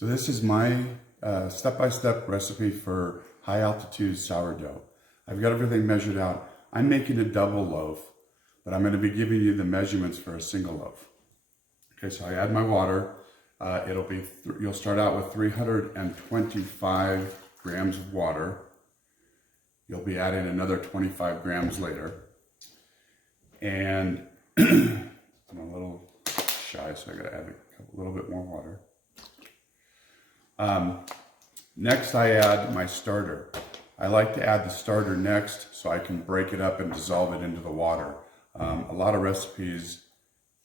So this is my step-by-step recipe for high altitude sourdough. I've got everything measured out. I'm making a double loaf, but I'm going to be giving you the measurements for a single loaf. Okay, so I add my water. You'll start out with 325 grams of water. You'll be adding another 25 grams later. And I'm a little shy, so I gotta add a little bit more water. Next I add my starter. I like to add the starter next so I can break it up and dissolve it into the water. A lot of recipes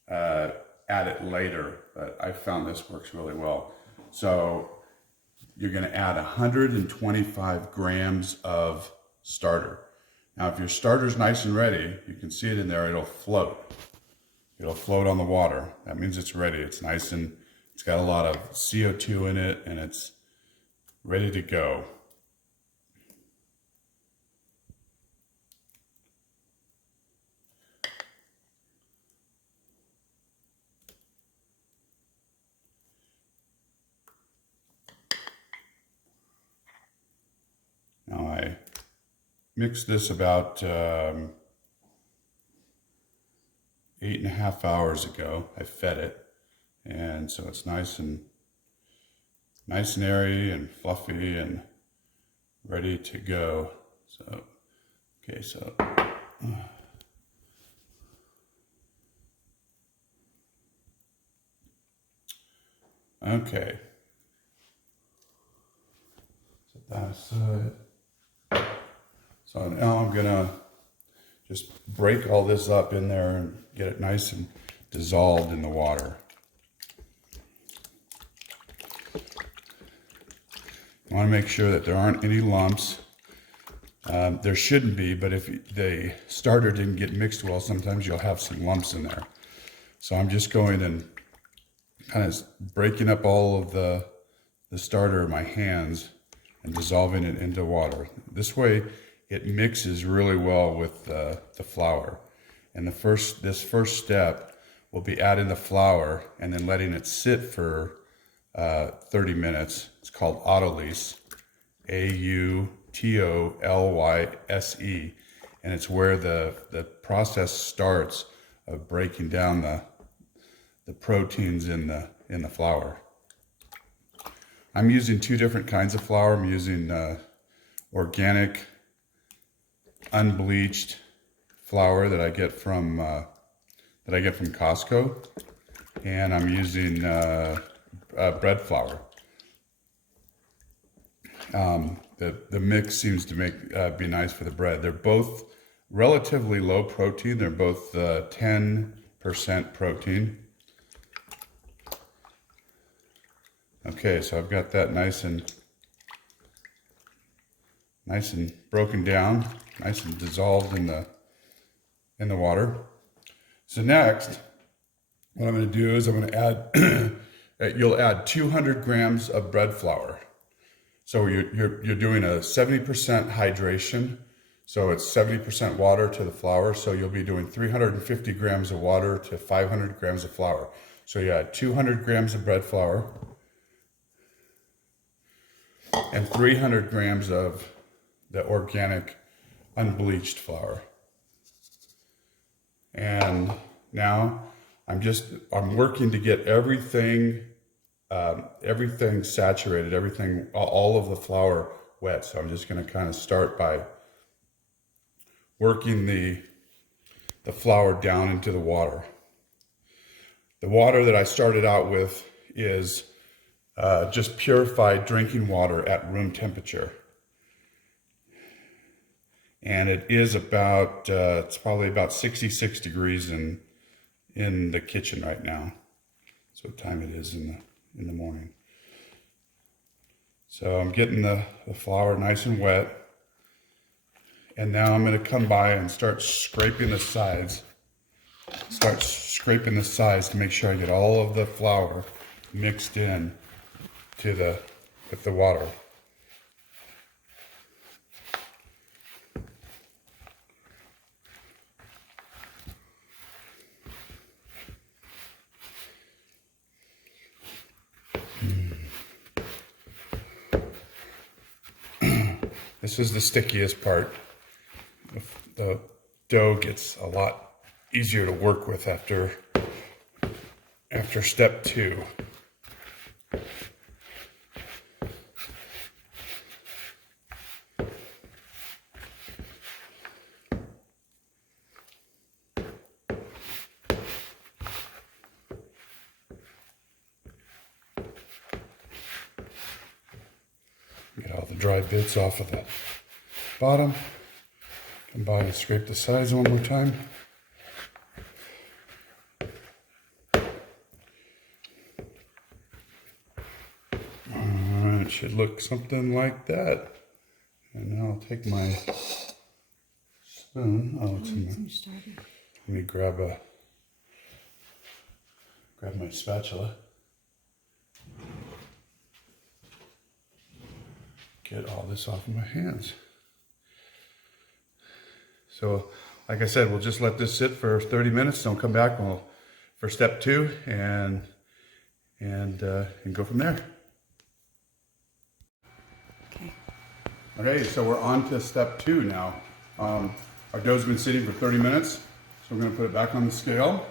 add it later, but I found this works really well. So you're gonna add 125 grams of starter. Now if your starter's nice and ready, you can see it in there, it'll float. It'll float on the water. That means it's ready. It's nice and it's got a lot of CO2 in it and it's ready to go. Now I mixed this about 8.5 hours ago. I fed it, and so it's nice and airy and fluffy and ready to go. So, okay, so okay. Set that aside. So now I'm gonna just break all this up in there and get it nice and dissolved in the water. You want to make sure that there aren't any lumps. There shouldn't be, but if the starter didn't get mixed well, sometimes you'll have some lumps in there. So I'm just going and kind of breaking up all of the starter in my hands and dissolving it into water. This way it mixes really well with the flour. And this first step will be adding the flour and then letting it sit for 30 minutes. It's called autolyse, A-U-T-O-L-Y-S-E. And it's where the process starts of breaking down the proteins in the flour. I'm using two different kinds of flour. I'm using organic, unbleached flour that I get from Costco, and I'm using bread flour. The mix seems to be nice for the bread. They're both relatively low protein. They're both 10% protein. Okay, so I've got that nice and broken down, nice and dissolved in the water. So next, what I'm going to do is I'm going to add, you'll add 200 grams of bread flour. So you're doing a 70% hydration. So it's 70% water to the flour. So you'll be doing 350 grams of water to 500 grams of flour. So you add 200 grams of bread flour and 300 grams of the organic unbleached flour. And now I'm working to get everything saturated, all of the flour wet. So I'm just going to kind of start by working the flour down into the water. The water that I started out with is just purified drinking water at room temperature. And it is about, it's probably about 66 degrees in the kitchen right now. That's what time it is in the morning. So I'm getting the flour nice and wet. And now I'm going to come by and start scraping the sides. Start scraping the sides to make sure I get all of the flour mixed in with the water. This is the stickiest part. The dough gets a lot easier to work with after step 2. Get all the dry bits off of the bottom. Come by and scrape the sides one more time. It should look something like that. And now I'll take my spoon. Oh, it's in there. Let me grab my spatula. Get all this off of my hands. So, like I said, we'll just let this sit for 30 minutes. Don't come back for step 2 and go from there. Okay, so we're on to step 2 now. Our dough's been sitting for 30 minutes, so we're going to put it back on the scale.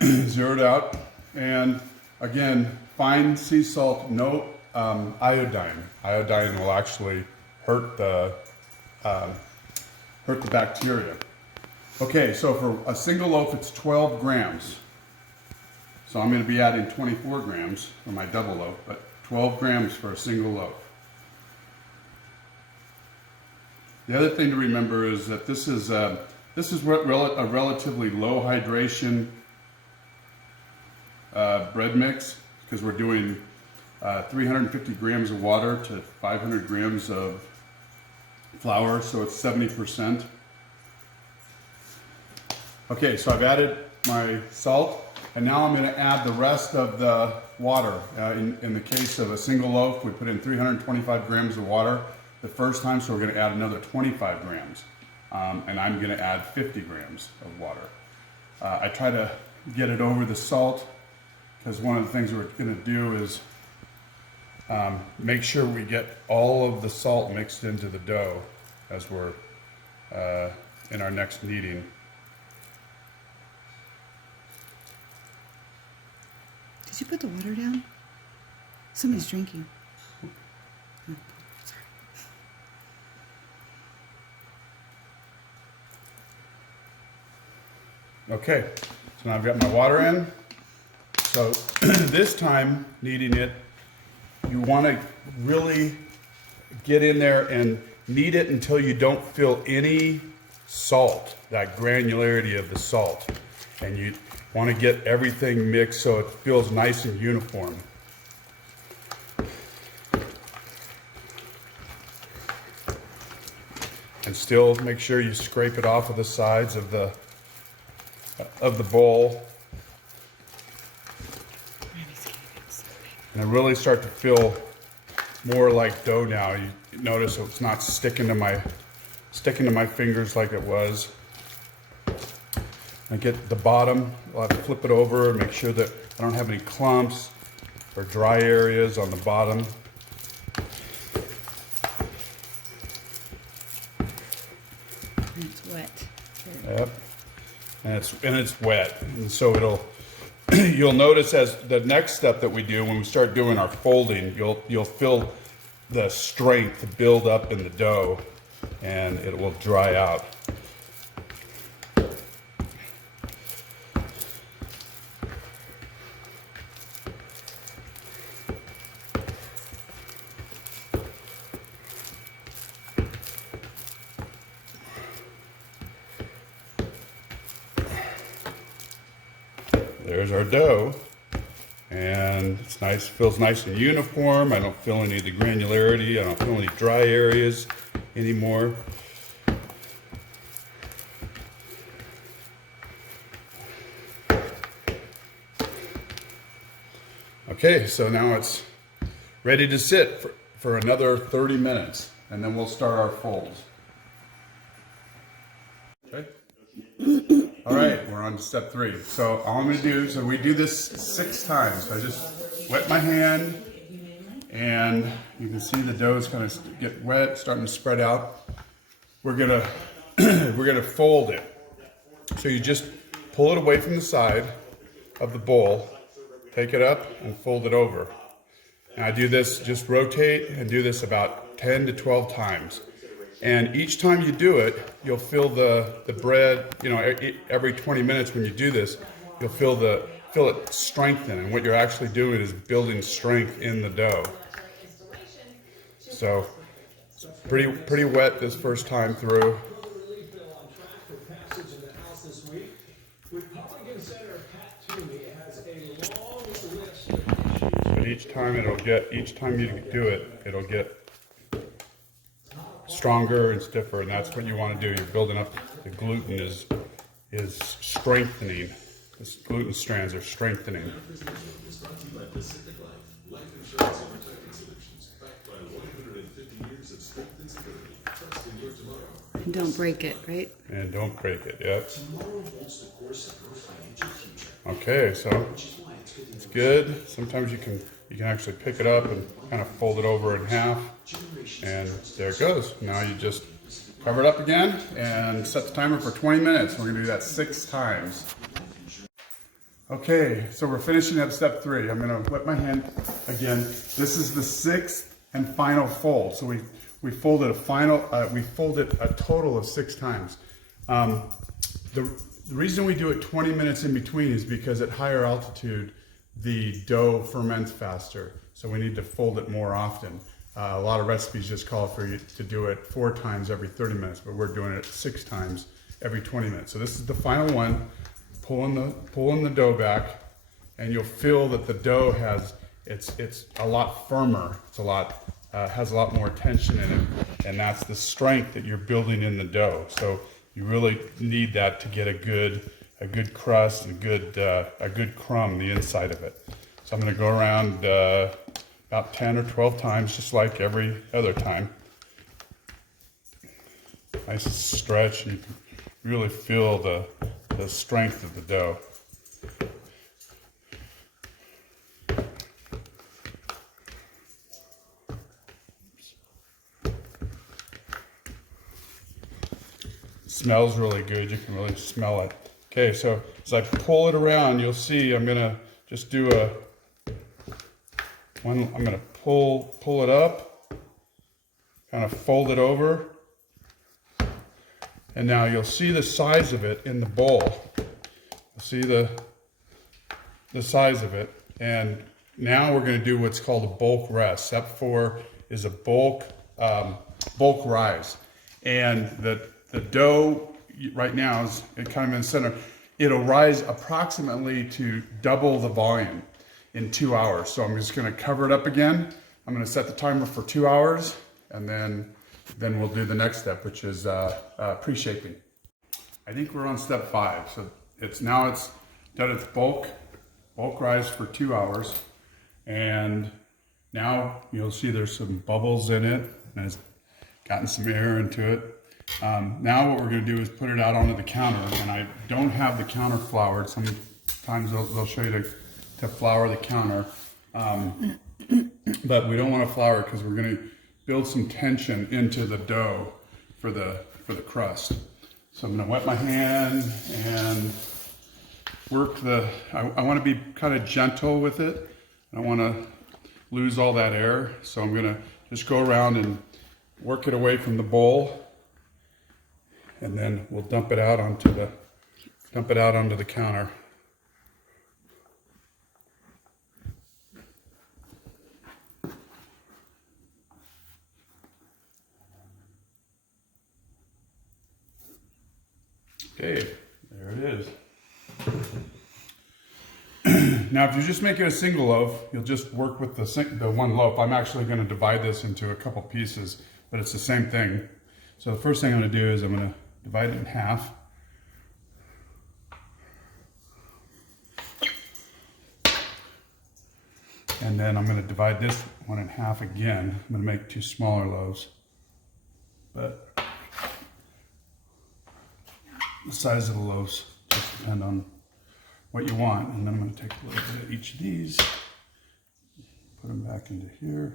Zero it out, and again, fine sea salt, no iodine. Iodine will actually hurt the bacteria. Okay, so for a single loaf, it's 12 grams. So I'm going to be adding 24 grams for my double loaf, but 12 grams for a single loaf. The other thing to remember is that this is a relatively low hydration bread mix, because we're doing 350 grams of water to 500 grams of flour, so it's 70%. Okay, so I've added my salt, and now I'm going to add the rest of the water. In the case of a single loaf, we put in 325 grams of water the first time, so we're going to add another 25 grams. And I'm going to add 50 grams of water. I try to get it over the salt, because one of the things we're going to do is make sure we get all of the salt mixed into the dough as we're in our next kneading. Did you put the water down? Somebody's drinking. Oh, sorry. Okay, so now I've got my water in. So this time, kneading it, you want to really get in there and knead it until you don't feel any salt, that granularity of the salt. And you want to get everything mixed so it feels nice and uniform. And still make sure you scrape it off of the sides of the bowl. And I really start to feel more like dough now. You notice it's not sticking to my fingers like it was. I get the bottom, I'll have to flip it over and make sure that I don't have any clumps or dry areas on the bottom. It's wet. Yep, and it's wet, and so it'll. You'll notice as the next step that we do when we start doing our folding, you'll feel the strength build up in the dough, and it will dry out. There's our dough, and it's nice, feels nice and uniform. I don't feel any of the granularity. I don't feel any dry areas anymore. Okay, so now it's ready to sit for another 30 minutes, and then we'll start our folds. Okay. All right, we're on to step 3. So all I'm going to do, so we do this 6 times. So I just wet my hand and you can see the dough is going to get wet, starting to spread out. We're gonna we're gonna fold it. So you just pull it away from the side of the bowl, take it up and fold it over. And I do this, just rotate and do this about 10 to 12 times. And each time you do it, you'll feel the bread, you know, every 20 minutes when you do this, you'll feel it strengthen. And what you're actually doing is building strength in the dough. So it's pretty wet this first time through. But each time you do it, it'll get stronger and stiffer, and that's what you want to do. You're building up. The gluten is strengthening. The gluten strands are strengthening. And don't break it, right? And don't break it, yep. Okay, so it's good. Sometimes you can actually pick it up and kind of fold it over in half, and there it goes. Now you just cover it up again and set the timer for 20 minutes. We're gonna do that 6 times. Okay, so we're finishing up step 3. I'm gonna wet my hand again. This is the 6th and final fold. So we folded a total of 6 times. The reason we do it 20 minutes in between is because at higher altitude, the dough ferments faster. So we need to fold it more often. A lot of recipes just call for you to do it 4 times every 30 minutes, but we're doing it 6 times every 20 minutes. So this is the final one. Pulling the dough back, and you'll feel that the dough it's a lot firmer. It's has a lot more tension in it, and that's the strength that you're building in the dough. So you really need that to get a good crust and a good crumb the inside of it. So I'm going to go around about 10 or 12 times, just like every other time. Nice stretch, and you can really feel the strength of the dough. Smells really good. You can really smell it. Okay, so as I pull it around, you'll see I'm gonna just do I'm gonna pull it up, kind of fold it over, and now you'll see the size of it in the bowl. You'll see the size of it, and now we're going to do what's called a bulk rest. Step 4 is a bulk rise, and the dough right now is kind of in the center. It'll rise approximately to double the volume in 2 hours. So I'm just going to cover it up again. I'm going to set the timer for 2 hours, and then we'll do the next step, which is pre-shaping. I think we're on step 5. So it's done its bulk rise for 2 hours, and now you'll see there's some bubbles in it, and it's gotten some air into it. Now what we're going to do is put it out onto the counter, and I don't have the counter floured. Sometimes they'll show you to flour the counter, but we don't want to flour it because we're going to build some tension into the dough for the crust. So I'm going to wet my hand and work I want to be kind of gentle with it. I don't want to lose all that air, so I'm going to just go around and work it away from the bowl, and then we'll dump it out onto the counter. Okay, there it is. Now, if you're just making a single loaf, you'll just work with the one loaf. I'm actually going to divide this into a couple pieces, but it's the same thing. So the first thing I'm going to do is I'm going to divide it in half. And then I'm going to divide this one in half again. I'm going to make 2 smaller loaves. But the size of the loaves just depend on what you want. And then I'm going to take a little bit of each of these, put them back into here.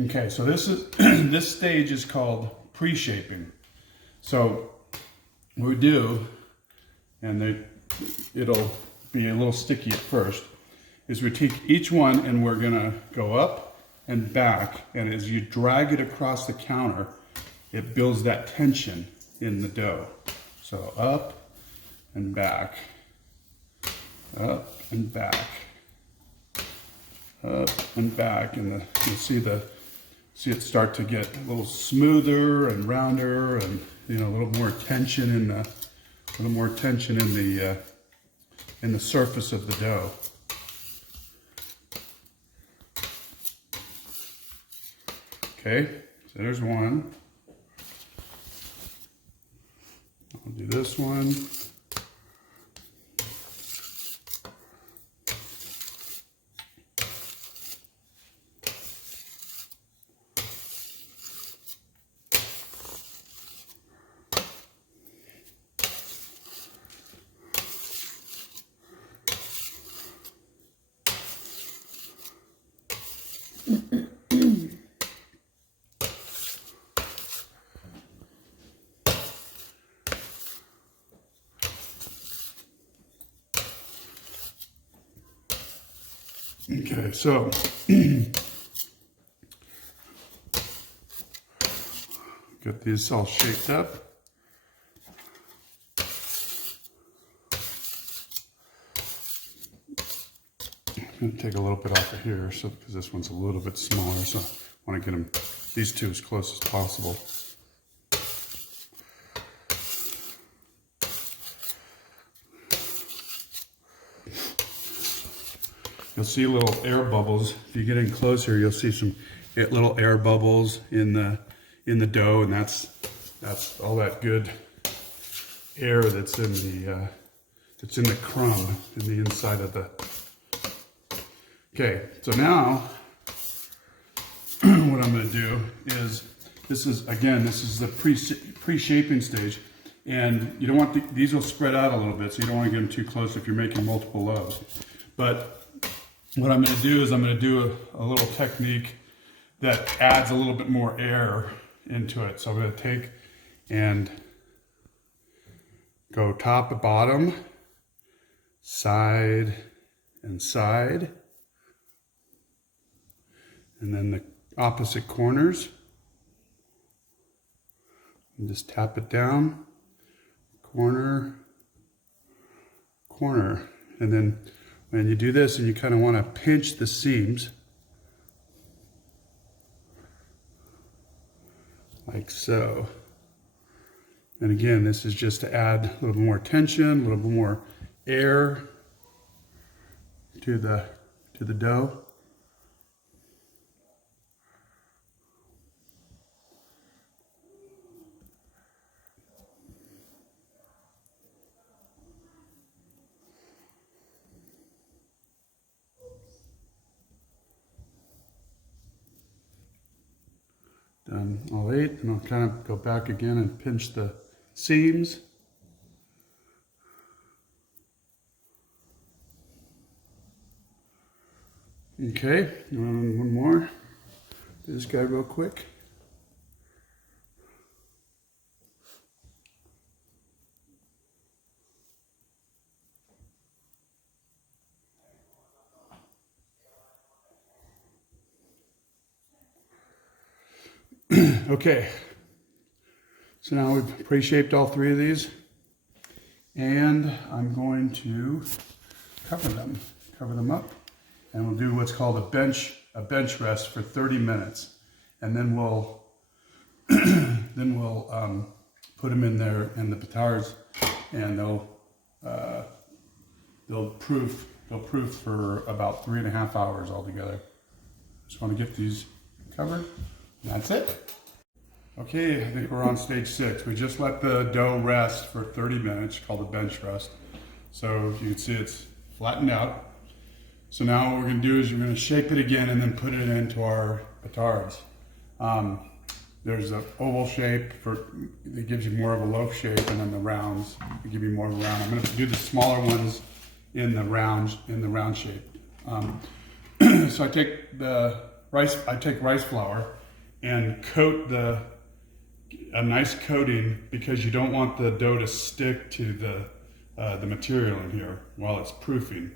Okay, so this is this stage is called pre-shaping. So what we do, and it'll be a little sticky at first, is we take each one and we're gonna go up and back, and as you drag it across the counter, it builds that tension in the dough. So up and back, up and back, up and back, and you'll see it start to get a little smoother and rounder, and a little more tension in the surface of the dough. Okay, so there's one. I'll do this one. Okay, so get these all shaped up. I'm going to take a little bit off of here, because this one's a little bit smaller, so I want to get these two as close as possible. You'll see little air bubbles. If you get in closer, you'll see some little air bubbles in the dough, and that's all that good air that's in the crumb in the inside of the. Okay, so now what I'm going to do is this is the pre-shaping stage, and you don't want these will spread out a little bit, so you don't want to get them too close if you're making multiple loaves. But what I'm going to do is I'm going to do a little technique that adds a little bit more air into it. So I'm going to take and go top to bottom, side and side, and then the opposite corners. And just tap it down, corner, corner, and then when you do this and you kind of want to pinch the seams, like so. And again, this is just to add a little more tension, a little bit more air to the dough. Done all 8, and I'll kind of go back again and pinch the seams. Okay, one more. Do this guy real quick. Okay, so now we've pre-shaped all 3 of these, and I'm going to cover them up, and we'll do what's called a bench rest for 30 minutes, and then we'll put them in there in the petards, and they'll proof for about 3.5 hours altogether. Just want to get these covered. That's it. Okay, I think we're on stage 6. We just let the dough rest for 30 minutes, called a bench rest. So you can see it's flattened out. So now what we're going to do is we're going to shape it again and then put it into our petards. There's an oval shape that gives you more of a loaf shape, and then the rounds that give you more of a round. I'm going to do the smaller ones in the round shape. So I take rice flour and coat a nice coating, because you don't want the dough to stick to the material in here while it's proofing.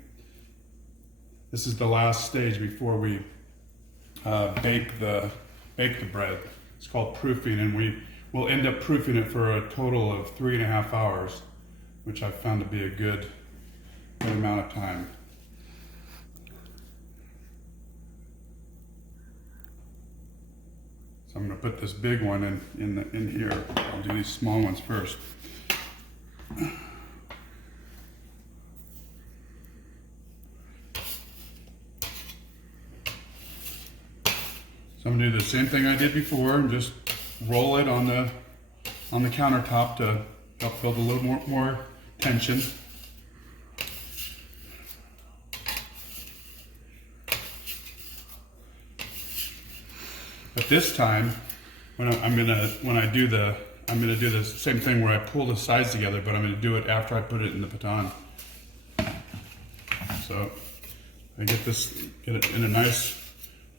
This is the last stage before we bake the bread. It's called proofing, and we will end up proofing it for a total of 3.5 hours, which I've found to be a good amount of time. So I'm going to put this big one in here. I'll do these small ones first. So I'm going to do the same thing I did before and just roll it on the countertop to help build a little more tension. But this time, I'm gonna do the same thing where I pull the sides together, but I'm gonna do it after I put it in the baton. So I get it in a nice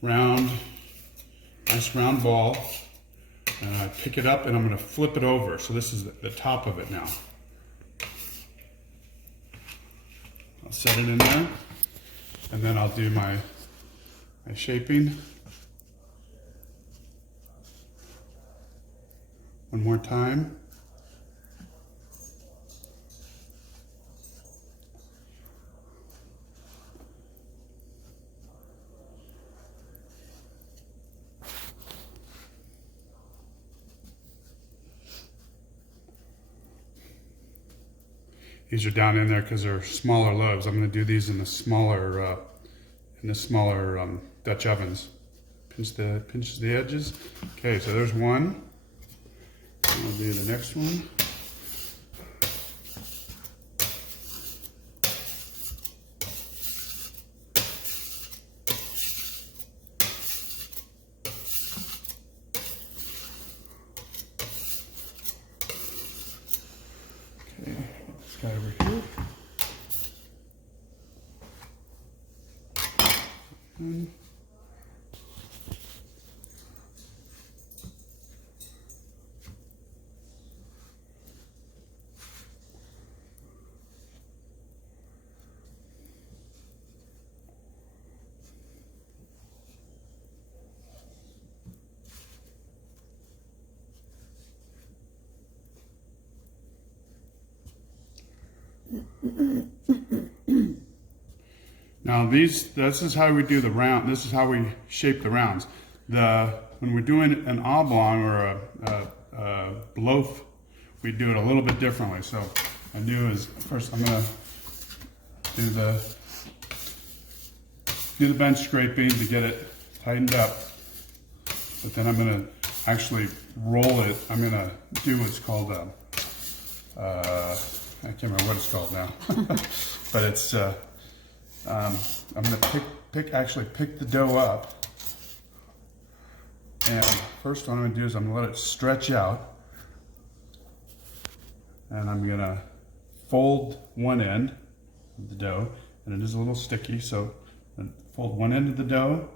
round ball, and I pick it up and I'm gonna flip it over. So this is the top of it now. I'll set it in there, and then I'll do my shaping. One more time. These are down in there because they're smaller loaves. I'm going to do these in the smaller Dutch ovens. Pinch the edges. Okay, so there's one. I'll do the next one. Okay, this guy over here. Now this is how we do the round. This is how we shape the rounds. When we're doing an oblong or a loaf, we do it a little bit differently. So I do is first I'm gonna do the bench scraping to get it tightened up, but then I'm gonna actually roll it. I'm gonna do what's called I can't remember what it's called now, but it's I'm gonna actually pick the dough up, and first what I'm gonna do is I'm gonna let it stretch out, and I'm gonna fold one end of the dough, and it is a little sticky, so I'm gonna fold one end of the dough,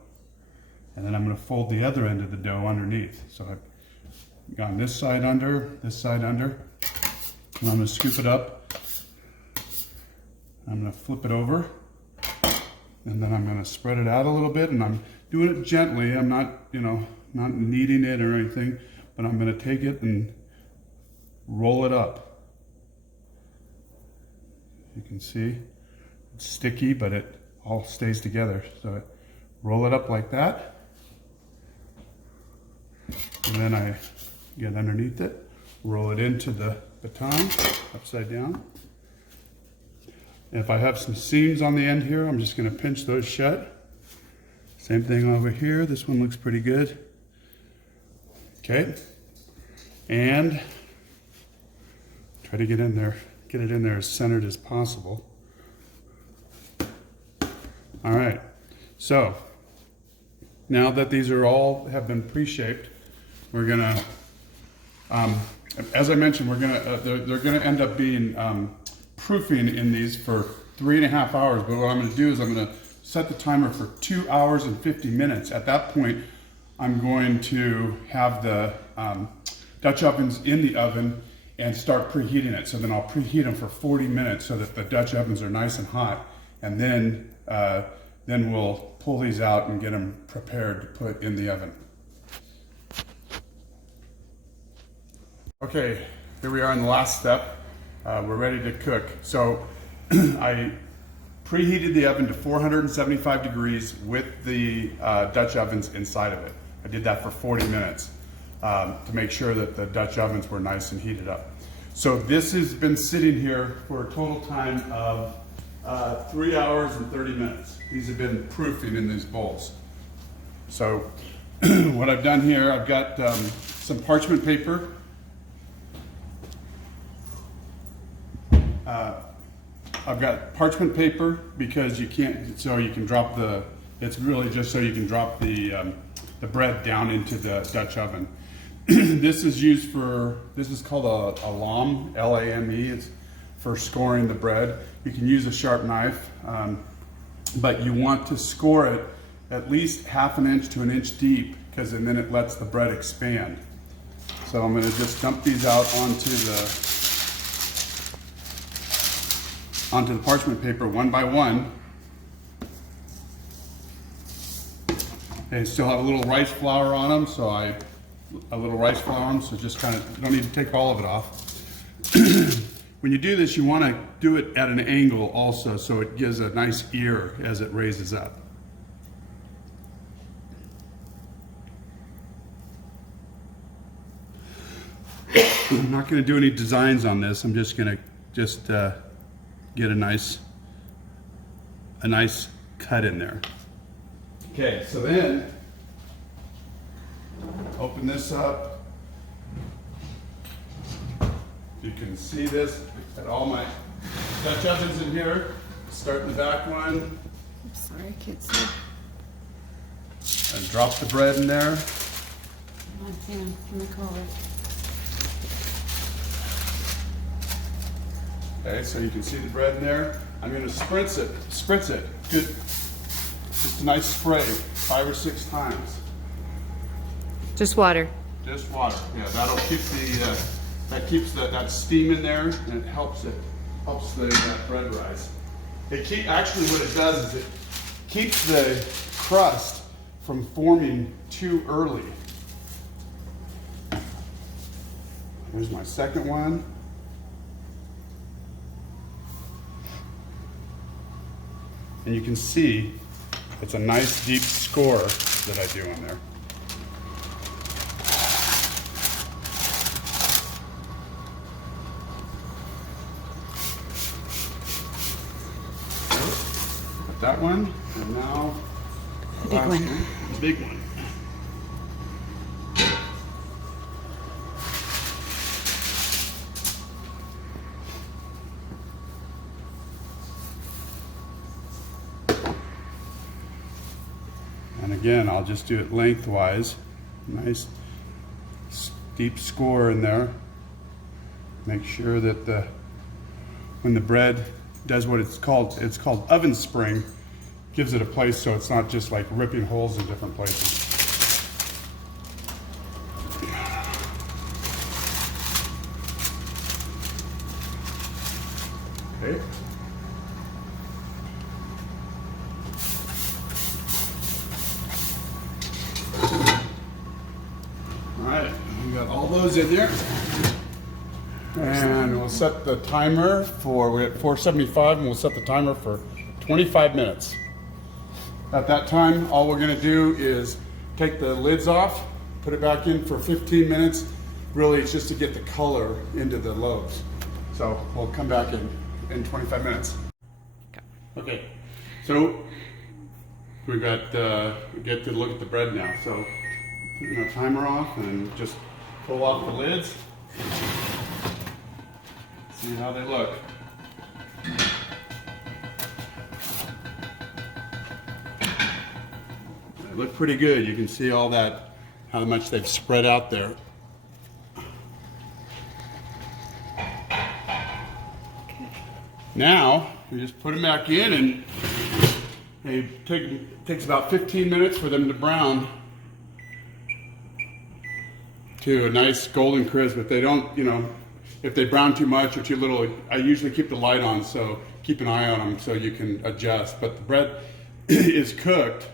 and then I'm gonna fold the other end of the dough underneath. So I've gone this side under, and I'm gonna scoop it up. I'm gonna flip it over, and then I'm gonna spread it out a little bit, and I'm doing it gently. I'm not, not kneading it or anything, but I'm gonna take it and roll it up. You can see it's sticky, but it all stays together. So roll it up like that, and then I get underneath it, roll it into the baton upside down. And if I have some seams on the end here, I'm just gonna pinch those shut. Same thing over here. This one looks pretty good. Okay. And try to get it in there as centered as possible. All right. So now that these are all have been pre-shaped, we're gonna, as I mentioned, they're gonna end up being proofing in these for 3.5 hours, but what I'm gonna do is I'm gonna set the timer for 2 hours and 50 minutes. At that point, I'm going to have the Dutch ovens in the oven and start preheating it. So then I'll preheat them for 40 minutes so that the Dutch ovens are nice and hot. And then we'll pull these out and get them prepared to put in the oven. Okay, here we are in the last step. We're ready to cook. So I preheated the oven to 475 degrees with the Dutch ovens inside of it. I did that for 40 minutes to make sure that the Dutch ovens were nice and heated up. So this has been sitting here for a total time of 3 hours and 30 minutes. These have been proofing in these bowls. So what I've done here, I've got some parchment paper. I've got parchment paper because you can't, so you can drop the, it's really just so you can drop the bread down into the Dutch oven. This is used for, this is called a lame, L-A-M-E. It's for scoring the bread. You can use a sharp knife, but you want to score it at least 1/2 inch to 1 inch deep, because then it lets the bread expand. So I'm going to just dump these out onto the parchment paper one by one. They still have a little rice flour on them, so so just kind of, you don't need to take all of it off. When you do this, you want to do it at an angle also, so it gives a nice ear as it raises up. I'm not going to do any designs on this. I'm just going to get a nice cut in there. Okay, so then open this up. You can see this at all my Dutch ovens in here. Start in the back one. I'm sorry, I can't see. And drop the bread in there. Hang on, let me call it. Okay, so you can see the bread in there. I'm going to spritz it. Good, just a nice spray, 5 or 6 times. Just water. Just water. Yeah, that'll keep that steam in there, and it helps the bread rise. Actually what it does is it keeps the crust from forming too early. Here's my second one. And you can see it's a nice deep score that I do in there. Got that one, and now The big one. The big one. And again, I'll just do it lengthwise. Nice deep score in there. Make sure that when the bread does what it's called oven spring, gives it a place so it's not just like ripping holes in different places. Okay. Alright, we got all those in there. And we'll set the timer we're at 475, and we'll set the timer for 25 minutes. At that time, all we're going to do is take the lids off, put it back in for 15 minutes. Really, it's just to get the color into the loaves. So we'll come back in 25 minutes. Okay, so we get to look at the bread now. So turn our timer off and just pull off the lids. See how they look. They look pretty good. You can see all that, how much they've spread out there. Now, You just put them back in, and takes about 15 minutes for them to brown to a nice golden crisp. If they don't, if they brown too much or too little, I usually keep the light on, so keep an eye on them so you can adjust. But the bread is cooked.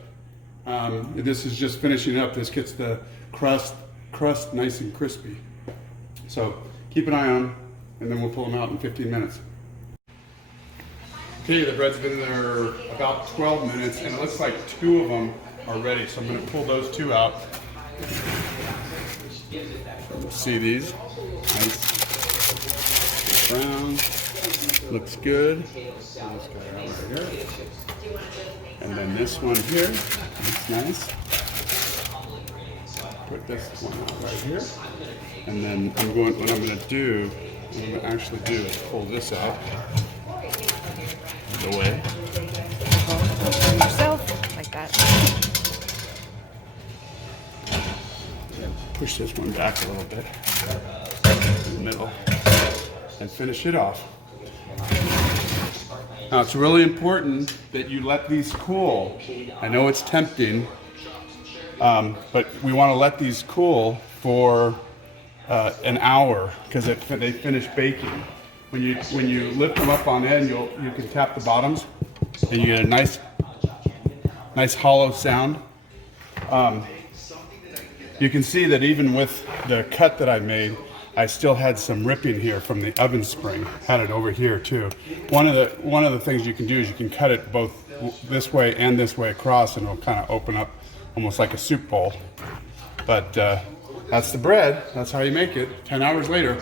This is just finishing up. This gets the crust nice and crispy. So keep an eye on them, and then we'll pull them out in 15 minutes. Okay, the bread's been there about 12 minutes, and it looks like 2 of them are ready. So I'm going to pull those 2 out. See these? Nice brown. Looks good. This guy right here. And then this one here. Looks nice. Put this one out right here. And then what I'm going to actually do is pull this out. The way. Yourself like that. Push this one back a little bit in the middle and finish it off. Now it's really important that you let these cool. I know it's tempting, but we want to let these cool for an hour because they finish baking. When you lift them up on end, you can tap the bottoms and you get a nice hollow sound. You can see that even with the cut that I made, I still had some ripping here from the oven spring. Had it over here too. One of the things you can do is you can cut it both this way and this way across, and it'll kind of open up almost like a soup bowl. But that's the bread. That's how you make it. 10 hours later.